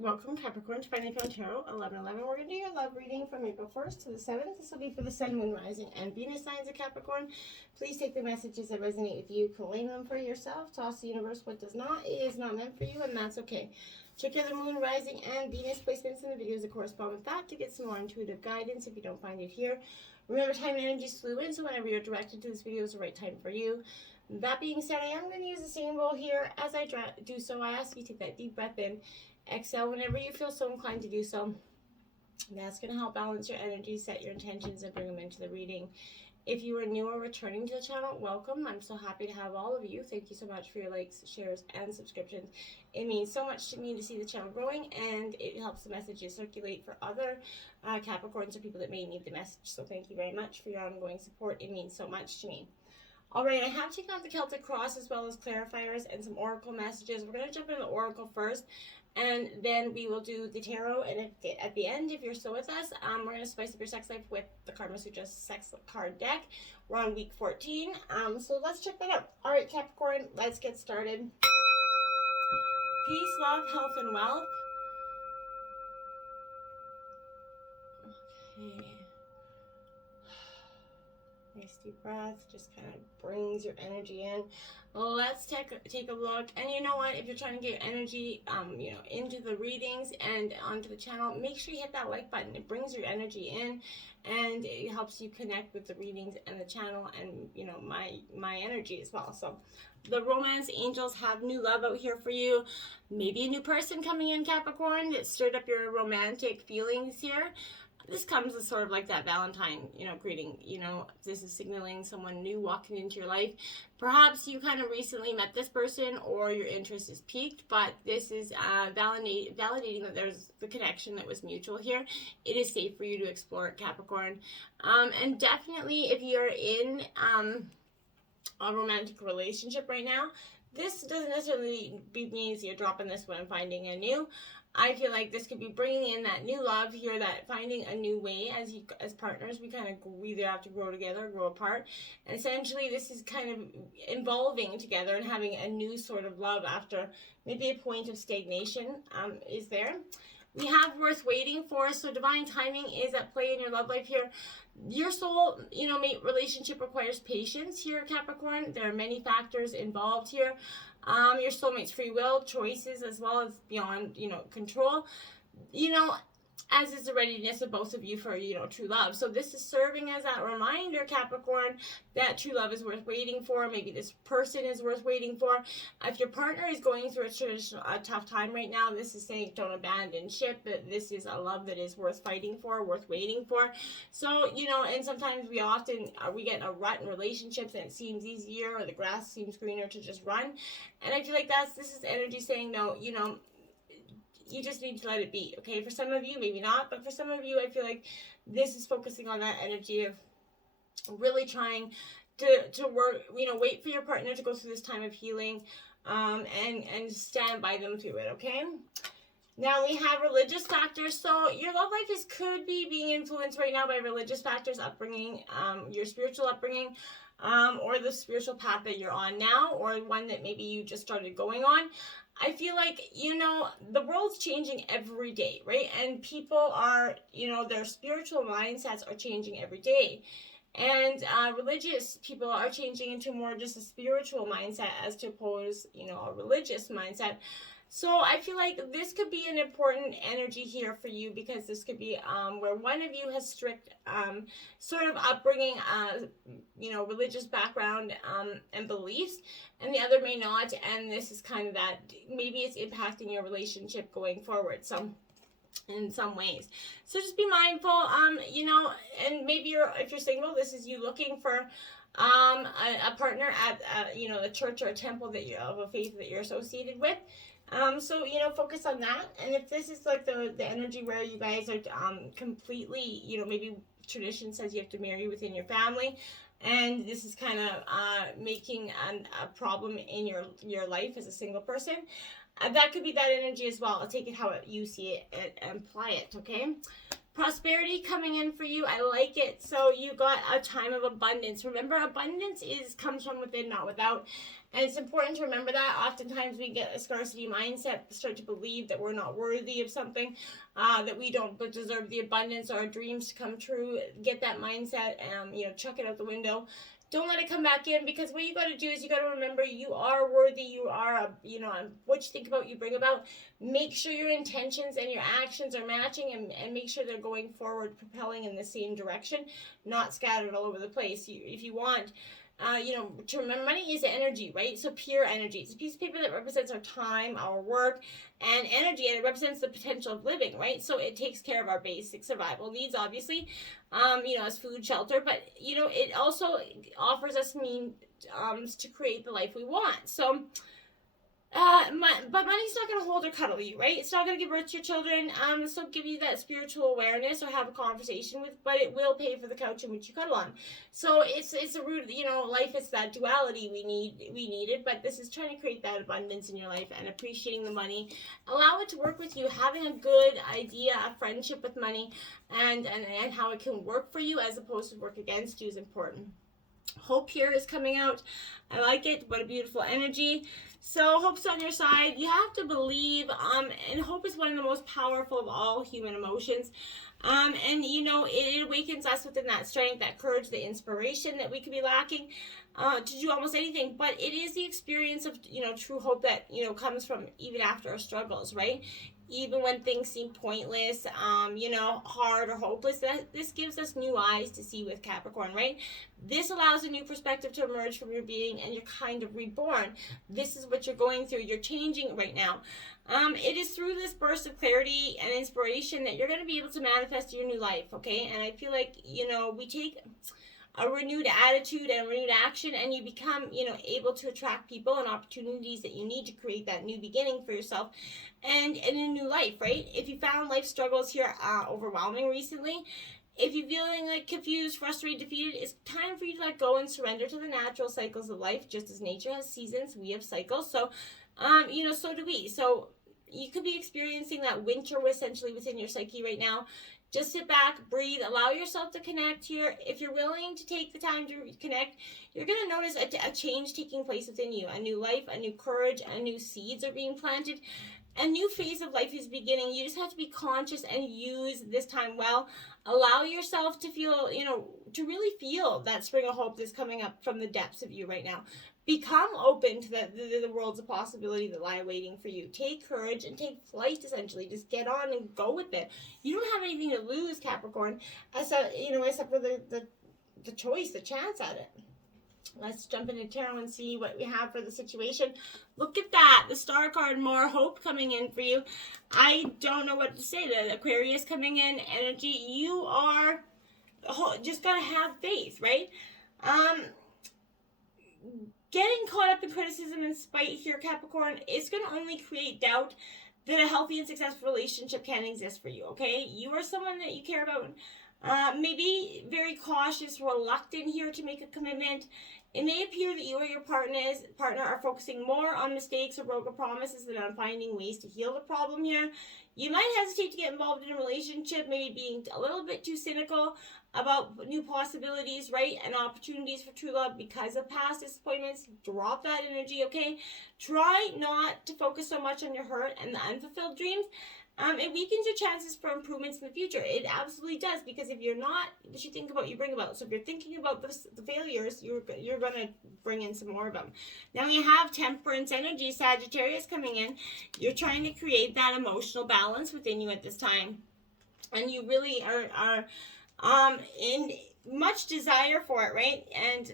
Welcome, Capricorn, to Finally Found Tarot 11/11. We're going to do your love reading from April 1st to the 7th. This will be for the Sun, Moon, Rising, and Venus signs of Capricorn. Please take the messages that resonate with you, claim them for yourself, toss the universe what does not. It is not meant for you, and that's okay. Check out the Moon, Rising, and Venus placements in the videos that correspond with that to get some more intuitive guidance if you don't find it here. Remember, time and energy is fluid, so whenever you're directed to this video is the right time for you. That being said, I am going to use the same roll here. As I do so, I ask you to take that deep breath in. Exhale whenever you feel so inclined to do so. That's going to help balance your energy, set your intentions, and bring them into the reading. If you are new or returning to the channel, welcome. I'm so happy to have all of you. Thank you so much for your likes, shares, and subscriptions. It means so much to me to see the channel growing, and it helps the messages circulate for other Capricorns or people that may need the message. So thank you very much for your ongoing support. It means so much to me. All right, I have taken out the Celtic Cross as well as clarifiers and some oracle messages. We're going to jump into the oracle first, and then we will do the tarot. And at the end, if you're still with us, we're going to spice up your sex life with the Karma Sutra sex card deck. We're on week 14, so let's check that out. All right, Capricorn, let's get started. Peace, love, health, and wealth. Okay. Nice deep breath, just kind of brings your energy in. Let's take a look. And you know what, if you're trying to get energy into the readings and onto the channel, make sure you hit that like button. It brings your energy in and it helps you connect with the readings and the channel and my energy as well. So the romance angels have new love out here for you. Maybe a new person coming in, Capricorn, that stirred up your romantic feelings here. This comes as sort of like that Valentine, greeting. This is signaling someone new walking into your life. Perhaps you kind of recently met this person or your interest is piqued, but this is validating that there's the connection that was mutual here. It is safe for you to explore it, Capricorn. And definitely if you're in a romantic relationship right now, this doesn't necessarily mean you're dropping this one and finding a new. I feel like this could be bringing in that new love here, that finding a new way as partners. We either have to grow together or grow apart. And essentially, this is kind of evolving together and having a new sort of love after maybe a point of stagnation is there. We have worth waiting for, so divine timing is at play in your love life here. Your soul, mate relationship requires patience here, Capricorn. There are many factors involved here. Your soulmate's free will, choices, as well as beyond, control. As is the readiness of both of you for, true love. So this is serving as that reminder, Capricorn, that true love is worth waiting for. Maybe this person is worth waiting for. If your partner is going through a tough time right now, this is saying don't abandon ship. But this is a love that is worth fighting for, worth waiting for. So, and sometimes we get in a rut in relationships and it seems easier or the grass seems greener to just run. And I feel like this is energy saying no, you just need to let it be, okay? For some of you, maybe not, but for some of you, I feel like this is focusing on that energy of really trying to work, wait for your partner to go through this time of healing, and stand by them through it, okay? Now we have religious factors. So your love life could be being influenced right now by religious factors, upbringing, your spiritual upbringing, or the spiritual path that you're on now, or one that maybe you just started going on. I feel like, the world's changing every day, right? And people are, their spiritual mindsets are changing every day. And religious people are changing into more just a spiritual mindset as to oppose, a religious mindset. So I feel like this could be an important energy here for you, because this could be where one of you has strict sort of upbringing, religious background and beliefs, and the other may not. And this is kind of that, maybe it's impacting your relationship going forward. So in some ways. So just be mindful, and maybe if you're single, this is you looking for a partner at, a church or a temple that you're of a faith that you're associated with. So, focus on that. And if this is like the energy where you guys are completely, maybe tradition says you have to marry within your family, and this is kind of making a problem in your life as a single person, that could be that energy as well. I'll take it how you see it and apply it, okay? Prosperity coming in for you. I like it. So you got a time of abundance. Remember, abundance comes from within, not without. And it's important to remember that. Oftentimes we get a scarcity mindset, start to believe that we're not worthy of something, that we don't deserve the abundance or our dreams to come true. Get that mindset, chuck it out the window. Don't let it come back in, because what you got to do is you got to remember you are worthy. You are, what you think about, you bring about. Make sure your intentions and your actions are matching, and make sure they're going forward, propelling in the same direction, not scattered all over the place. If you want, to remember, money is energy, right? So pure energy. It's a piece of paper that represents our time, our work, and energy, and it represents the potential of living, right? So it takes care of our basic survival needs, obviously, as food, shelter, but, it also offers us means to create the life we want. So, but money's not going to hold or cuddle you, right? It's not going to give birth to your children, so give you that spiritual awareness or have a conversation with, but it will pay for the couch in which you cuddle on. So it's a root, life is that duality we needed, but this is trying to create that abundance in your life and appreciating the money. Allow it to work with you, having a good idea, a friendship with money, and how it can work for you as opposed to work against you is important. Hope here is coming out. I like it. What a beautiful energy. So hope's on your side. You have to believe, and hope is one of the most powerful of all human emotions. It awakens us within that strength, that courage, the inspiration that we could be lacking to do almost anything. But it is the experience of, true hope that, comes from even after our struggles, right? Even when things seem pointless, hard or hopeless, this gives us new eyes to see with Capricorn, right? This allows a new perspective to emerge from your being, and you're kind of reborn. This is what you're going through. You're changing right now. It is through this burst of clarity and inspiration that you're going to be able to manifest your new life, okay? And I feel like, we take a renewed attitude and renewed action, and you become, able to attract people and opportunities that you need to create that new beginning for yourself and a new life, right? If you found life struggles here overwhelming recently, if you're feeling like confused, frustrated, defeated, it's time for you to let go and surrender to the natural cycles of life. Just as nature has seasons, we have cycles. So, so do we. So you could be experiencing that winter essentially within your psyche right now. Just sit back, breathe, allow yourself to connect here. If you're willing to take the time to connect, you're going to notice a change taking place within you. A new life, a new courage, a new seeds are being planted. A new phase of life is beginning. You just have to be conscious and use this time well. Allow yourself to feel, to really feel that spring of hope that's coming up from the depths of you right now. Become open to the worlds of possibility that lie waiting for you. Take courage and take flight, essentially. Just get on and go with it. You don't have anything to lose, Capricorn, except for the choice, the chance at it. Let's jump into tarot and see what we have for the situation. Look at that. The star card, more hope coming in for you. I don't know what to say. The Aquarius coming in, energy. You are just got to have faith, right? Getting caught up in criticism and spite here, Capricorn, it's going to only create doubt that a healthy and successful relationship can exist for you, okay? You are someone that you care about. Maybe very cautious, reluctant here to make a commitment. It may appear that you or your partner are focusing more on mistakes or broken promises than on finding ways to heal the problem here. You might hesitate to get involved in a relationship, maybe being a little bit too cynical about new possibilities, right, and opportunities for true love because of past disappointments. Drop that energy, okay? Try not to focus so much on your hurt and the unfulfilled dreams. It weakens your chances for improvements in the future. It absolutely does, because if you're not, what you think about, you bring about. So if you're thinking about the failures, you're going to bring in some more of them. Now you have Temperance energy, Sagittarius coming in. You're trying to create that emotional balance within you at this time. And you really are in much desire for it, right? And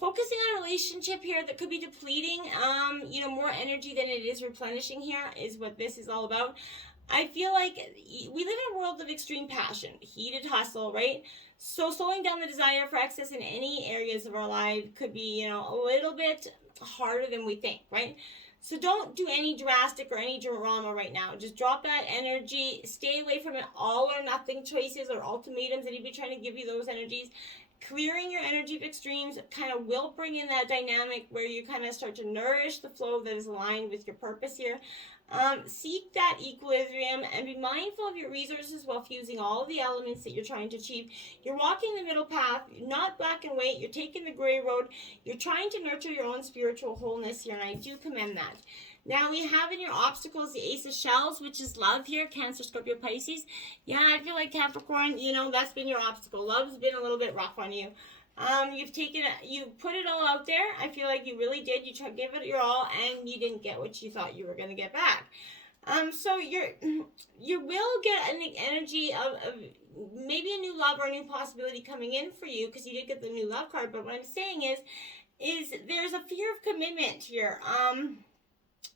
focusing on a relationship here that could be depleting, more energy than it is replenishing here is what this is all about. I feel like we live in a world of extreme passion, heated hustle, right? So slowing down the desire for excess in any areas of our life could be, a little bit harder than we think, right? So don't do any drastic or any drama right now. Just drop that energy. Stay away from it. All or nothing choices or ultimatums. Anybody trying to give you those energies, clearing your energy of extremes kind of will bring in that dynamic where you kind of start to nourish the flow that is aligned with your purpose here. Seek that equilibrium and be mindful of your resources while fusing all of the elements that you're trying to achieve. You're walking the middle path, not black and white, you're taking the gray road, you're trying to nurture your own spiritual wholeness here, and I do commend that. Now we have in your obstacles the Ace of Shells, which is love here, Cancer, Scorpio, Pisces. Yeah, I feel like Capricorn, you know, that's been your obstacle. Love's been a little bit rough on you. You put it all out there. I feel like you really did. You gave it your all, and you didn't get what you thought you were going to get back. So you will get an energy of maybe a new love or a new possibility coming in for you, because you did get the new love card. But what I'm saying is there's a fear of commitment here.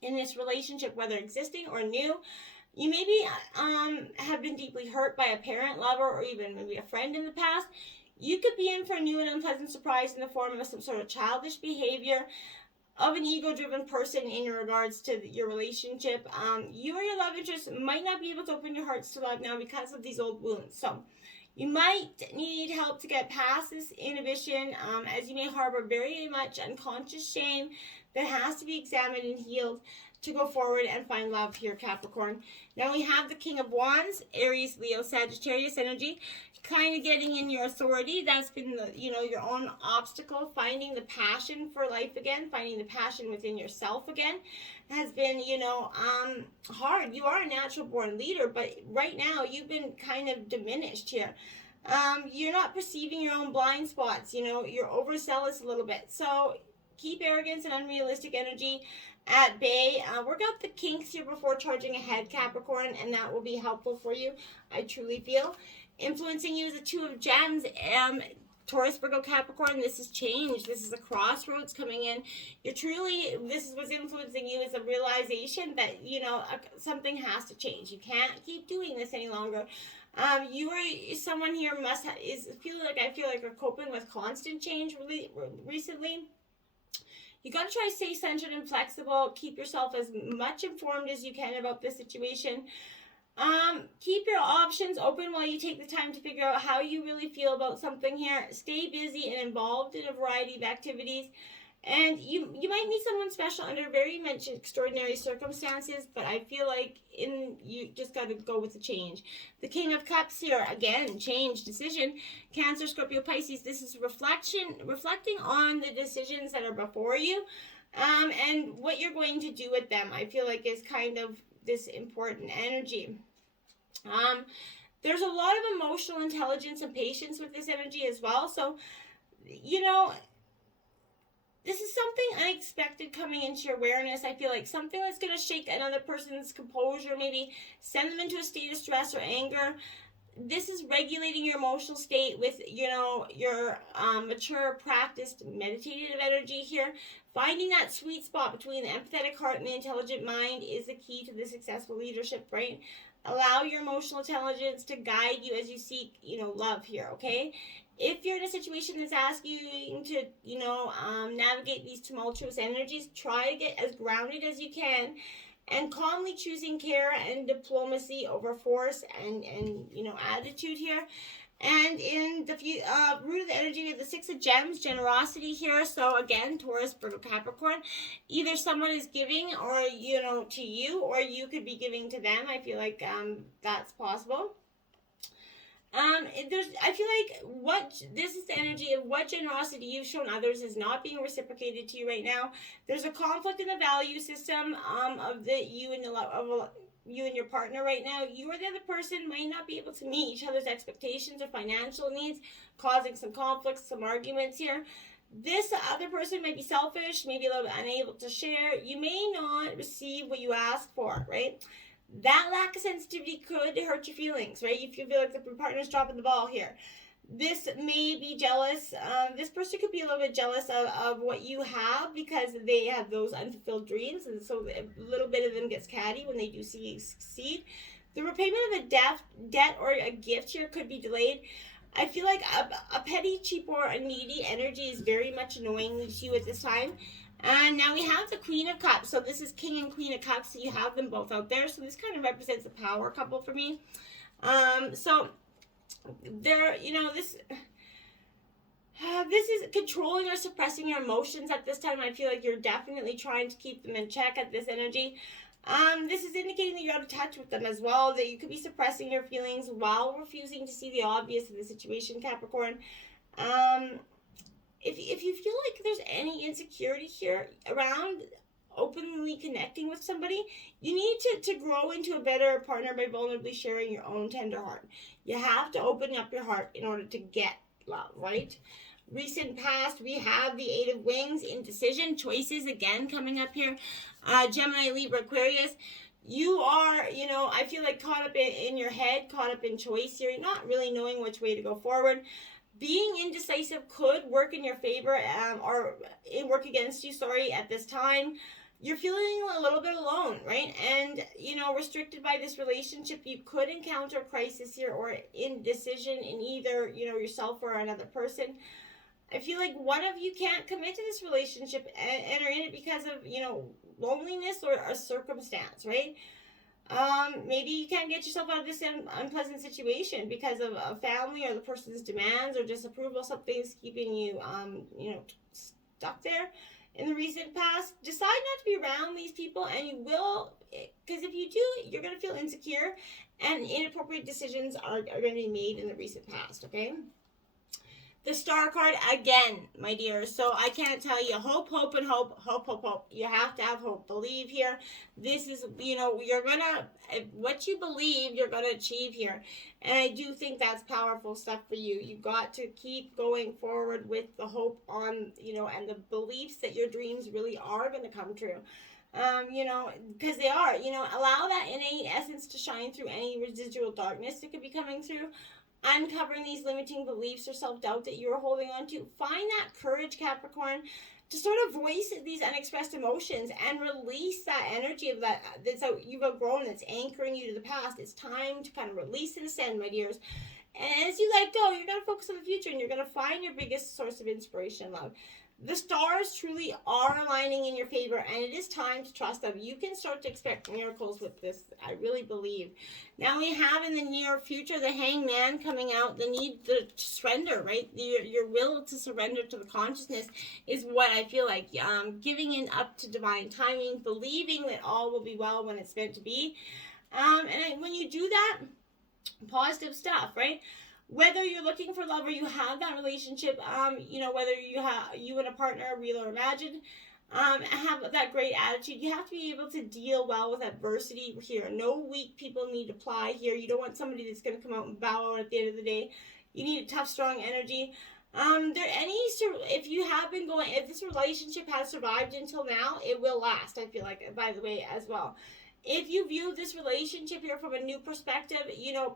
In this relationship, whether existing or new. You maybe have been deeply hurt by a parent, lover, or even maybe a friend in the past. You could be in for a new and unpleasant surprise in the form of some sort of childish behavior of an ego-driven person in regards to your relationship. You or your love interest might not be able to open your hearts to love now because of these old wounds. So you might need help to get past this inhibition, as you may harbor very much unconscious shame that has to be examined and healed to go forward and find love here, Capricorn. Now we have the King of Wands, Aries, Leo, Sagittarius energy, kind of getting in your authority. That's been your own obstacle. Finding the passion for life again, finding the passion within yourself again, has been hard. You are a natural born leader, but right now you've been kind of diminished here. You're not perceiving your own blind spots. You're overzealous a little bit. So keep arrogance and unrealistic energy at bay. Work out the kinks here before charging ahead, Capricorn, and that will be helpful for you, I truly feel. Influencing you is the Two of Gems, Taurus, Virgo, Capricorn. This is change. This is a crossroads coming in. This is what's influencing you, is a realization that, something has to change. You can't keep doing this any longer. You are someone here I feel like are coping with constant change recently. You got to try to stay centered and flexible. Keep yourself as much informed as you can about this situation. Keep your options open while you take the time to figure out how you really feel about something here. Stay busy and involved in a variety of activities. And you might meet someone special under very much extraordinary circumstances, but I feel like you just got to go with the change. The King of Cups here, again, change, decision. Cancer, Scorpio, Pisces, this is reflecting on the decisions that are before you, and what you're going to do with them, I feel like is kind of this important energy. There's a lot of emotional intelligence and patience with this energy as well. So, this is something unexpected coming into your awareness. I feel like something that's going to shake another person's composure, maybe send them into a state of stress or anger. This is regulating your emotional state with, your mature, practiced, meditative energy here. Finding that sweet spot between the empathetic heart and the intelligent mind is the key to the successful leadership, right? Allow your emotional intelligence to guide you as you seek, love here, okay? If you're in a situation that's asking you to, navigate these tumultuous energies, try to get as grounded as you can and calmly choosing care and diplomacy over force and attitude here. And in the root of the energy of the Six of Gems, generosity here. So again, Taurus, Virgo, Capricorn, either someone is giving or, to you, or you could be giving to them. I feel like that's possible. I feel like this is the energy of what generosity you've shown others is not being reciprocated to you right now. There's a conflict in the value system of you and your partner right now. You or the other person might not be able to meet each other's expectations or financial needs, causing some conflicts, some arguments here. This other person might be selfish, maybe a little bit unable to share. You may not receive what you ask for, right? That lack of sensitivity could hurt your feelings, right? If you feel like the partner's dropping the ball here. This may be jealous. This person could be a little bit jealous of what you have because they have those unfulfilled dreams. And so a little bit of them gets catty when they do see you succeed. The repayment of a debt or a gift here could be delayed. I feel like a petty, cheap, or a needy energy is very much annoying to you at this time. And now we have the Queen of Cups. So this is King and Queen of Cups. So you have them both out there. So this kind of represents a power couple for me. So there, This is controlling or suppressing your emotions at this time. I feel like you're definitely trying to keep them in check at this energy. This is indicating that you're out of touch with them as well, that you could be suppressing your feelings while refusing to see the obvious of the situation, Capricorn. If you feel like there's any insecurity here around openly connecting with somebody, you need to grow into a better partner by vulnerably sharing your own tender heart. You have to open up your heart in order to get love, right? Recent past, we have the Eight of Wings, indecision, choices again coming up here. Gemini, Libra, Aquarius. You are, I feel like caught up in your head, caught up in choice here. You're not really knowing which way to go forward. Being indecisive could work in your favor or work against you, at this time. You're feeling a little bit alone, right? And, restricted by this relationship, you could encounter crisis here or indecision in either, yourself or another person. I feel like one of you can't commit to this relationship and are in it because of, loneliness or a circumstance, right? Maybe you can't get yourself out of this unpleasant situation because of a family or the person's demands or disapproval. Something's keeping you, stuck there. In the recent past, decide not to be around these people, and you will, because if you do, you're going to feel insecure, and inappropriate decisions are going to be made in the recent past, okay? The Star card again, my dear. So I can't tell you, hope, hope, and hope, hope, hope, hope. You have to have hope. Believe here. This is, you're going to, what you believe, you're going to achieve here. And I do think that's powerful stuff for you. You've got to keep going forward with the hope on, and the beliefs that your dreams really are going to come true. Because they are, allow that innate essence to shine through any residual darkness that could be coming through. Uncovering these limiting beliefs or self-doubt that you're holding on to. Find that courage, Capricorn, to sort of voice these unexpressed emotions and release that energy of that's how you've outgrown, that's anchoring you to the past. It's time to kind of release and ascend, my dears. And as you let go, you're going to focus on the future and you're going to find your biggest source of inspiration, love. The stars truly are aligning in your favor, and it is time to trust them. You can start to expect miracles with this, I really believe. Now we have in the near future the Hangman coming out, the need to surrender, right? Your will to surrender to the consciousness is what I feel like. Giving in up to divine timing, believing that all will be well when it's meant to be. When you do that, positive stuff, right? Whether you're looking for love or you have that relationship, whether you and a partner, real or imagined, have that great attitude, you have to be able to deal well with adversity here. No weak people need to apply here. You don't want somebody that's going to come out and bow out at the end of the day. You need a tough, strong energy. If this relationship has survived until now, it will last, I feel like, by the way, as well. If you view this relationship here from a new perspective,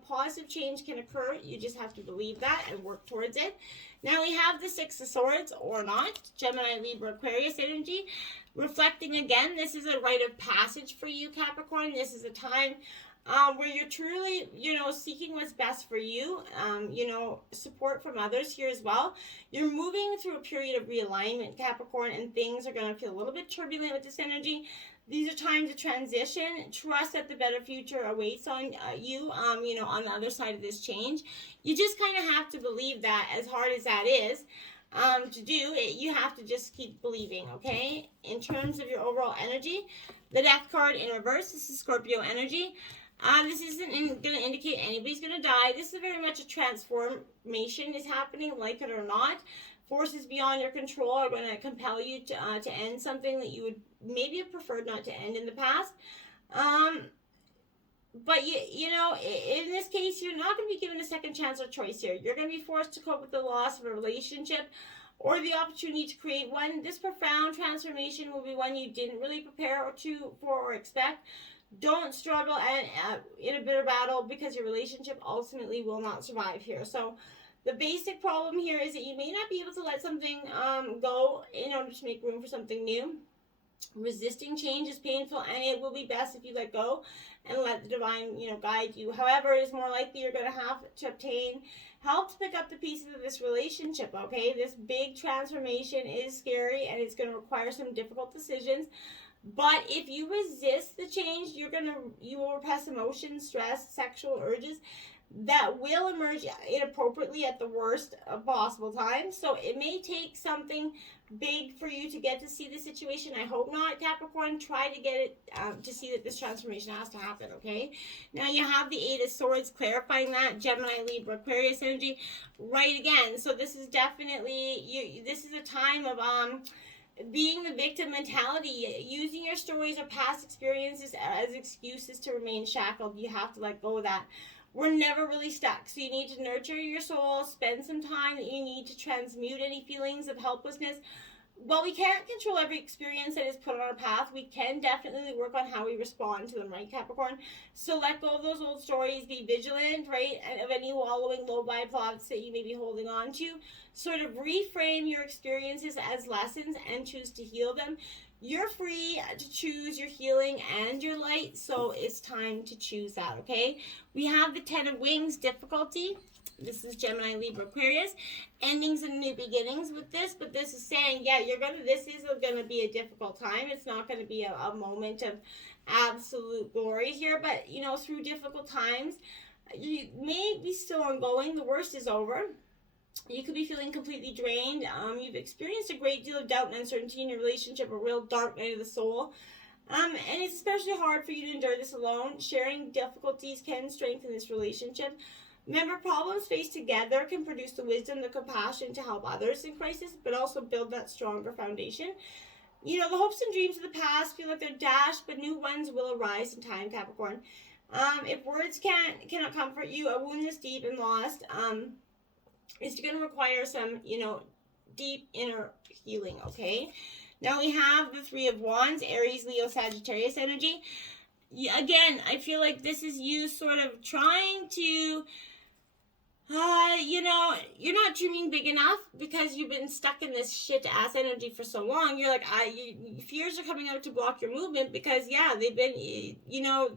positive change can occur. You just have to believe that and work towards it. Now we have the Six of Swords, or not, Gemini, Libra, Aquarius energy. Reflecting again, this is a rite of passage for you, Capricorn. This is a time where you're truly, seeking what's best for you, support from others here as well. You're moving through a period of realignment, Capricorn, and things are going to feel a little bit turbulent with this energy. These are times of transition. Trust that the better future awaits on you, on the other side of this change. You just kind of have to believe that, as hard as that is to do, you have to just keep believing, okay? In terms of your overall energy, the Death card in reverse, this is Scorpio energy. This isn't going to indicate anybody's going to die. This is very much a transformation is happening, like it or not. Forces beyond your control are going to compel you to end something that you would maybe have preferred not to end in the past. But, in this case, you're not going to be given a second chance or choice here. You're going to be forced to cope with the loss of a relationship or the opportunity to create one. This profound transformation will be one you didn't really prepare for or expect. Don't struggle in a bitter battle because your relationship ultimately will not survive here. So the basic problem here is that you may not be able to let something go in order to make room for something new. Resisting change is painful, and it will be best if you let go and let the divine, guide you. However, it is more likely you're going to have to obtain help to pick up the pieces of this relationship, okay? This big transformation is scary, and it's going to require some difficult decisions. But if you resist the change, you will repress emotions, stress, sexual urges. that will emerge inappropriately at the worst of possible times. So it may take something big for you to get to see the situation. I hope not, Capricorn. Try to get it to see that this transformation has to happen, okay? Now you have the Eight of Swords clarifying that. Gemini, Libra, Aquarius energy. Right again. So this is definitely, this is a time of being the victim mentality, using your stories or past experiences as excuses to remain shackled. You have to let go of that. We're never really stuck. So you need to nurture your soul, spend some time that you need to transmute any feelings of helplessness. While we can't control every experience that is put on our path, we can definitely work on how we respond to them, right, Capricorn? So let go of those old stories, be vigilant, right, and of any wallowing low vibe thoughts that you may be holding on to. Sort of reframe your experiences as lessons and choose to heal them. You're free to choose your healing and your light, so it's time to choose that, okay? We have the Ten of Wings, difficulty. This is Gemini, Libra, Aquarius. Endings and new beginnings with this, but this is saying, yeah, this is gonna be a difficult time. It's not gonna be a moment of absolute glory here, but you know, through difficult times, you may be still ongoing. The worst is over. You could be feeling completely drained. You've experienced a great deal of doubt and uncertainty in your relationship, a real dark night of the soul. And it's especially hard for you to endure this alone. Sharing difficulties can strengthen this relationship. Remember, problems faced together can produce the wisdom, the compassion to help others in crisis, but also build that stronger foundation. You know, the hopes and dreams of the past feel like they're dashed, but new ones will arise in time, Capricorn. If words cannot comfort you, a wound this deep and lost, it's going to require some, you know, deep inner healing, okay? Now we have the Three of Wands, Aries, Leo, Sagittarius energy. Again, I feel like this is you sort of trying to, you know, you're not dreaming big enough because you've been stuck in this shit-ass energy for so long. You're like, fears are coming out to block your movement because, yeah, they've been, you know,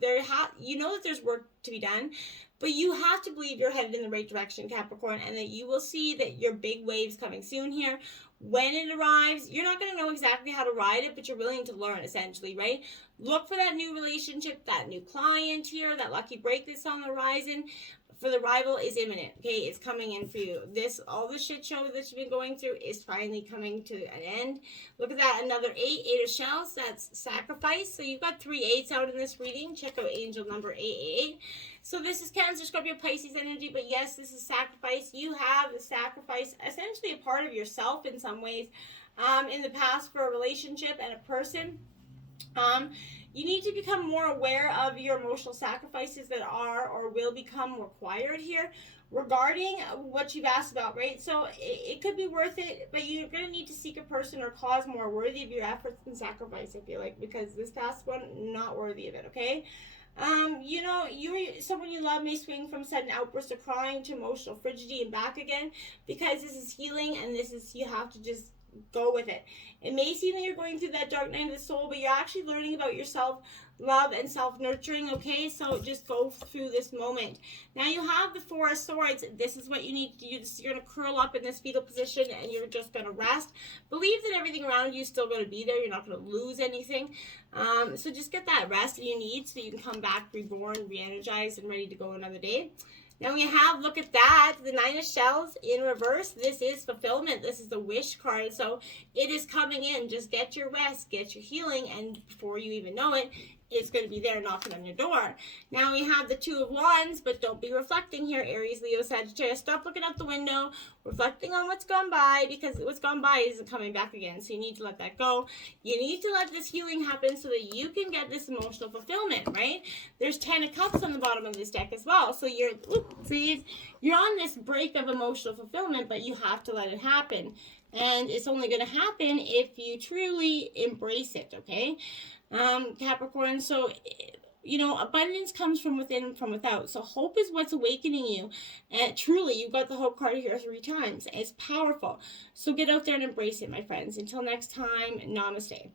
you know that there's work to be done. But you have to believe you're headed in the right direction, Capricorn, and that you will see that your big wave's coming soon here. When it arrives, you're not going to know exactly how to ride it, but you're willing to learn, essentially, right? Look for that new relationship, that new client here, that lucky break that's on the horizon. For the rival is imminent, okay? It's coming in for you. All the shit show that you've been going through is finally coming to an end. Look at that, another 8 of shells. That's sacrifice. So you've got 3 8s out in this reading. Check out angel number 888. So this is Cancer, Scorpio, Pisces energy, but yes, this is sacrifice. You have the sacrifice, essentially a part of yourself in some ways, in the past for a relationship and a person. You need to become more aware of your emotional sacrifices that are or will become required here regarding what you've asked about, right? So it could be worth it, but you're going to need to seek a person or cause more worthy of your efforts and sacrifice, I feel like, because this past one, not worthy of it, okay? You know, someone you love may swing from sudden outbursts of crying to emotional frigidity and back again, because this is healing and you have to just go with it. It may seem that you're going through that dark night of the soul, but you're actually learning about yourself, love, and self-nurturing, okay? So just go through this moment. Now you have the 4 of Swords. This is what you need to do. You're going to curl up in this fetal position and you're just going to rest. Believe that everything around you is still going to be there. You're not going to lose anything. So just get that rest that you need so you can come back reborn, re-energized, and ready to go another day. Now we have, look at that, the 9 of Shells in reverse. This is fulfillment. This is the wish card. So it is coming in. Just get your rest, get your healing, and before you even know it, it's going to be there knocking on your door. Now we have the 2 of Wands, but don't be reflecting here, Aries, Leo, Sagittarius. Stop looking out the window, reflecting on what's gone by, because what's gone by isn't coming back again. So you need to let that go. You need to let this healing happen so that you can get this emotional fulfillment, right? There's 10 of Cups on the bottom of this deck as well. So you're on this break of emotional fulfillment, but you have to let it happen. And it's only going to happen if you truly embrace it, okay? Capricorn, so, you know, abundance comes from within and from without. So hope is what's awakening you. And truly, you've got the hope card here 3 times. It's powerful. So get out there and embrace it, my friends. Until next time, namaste.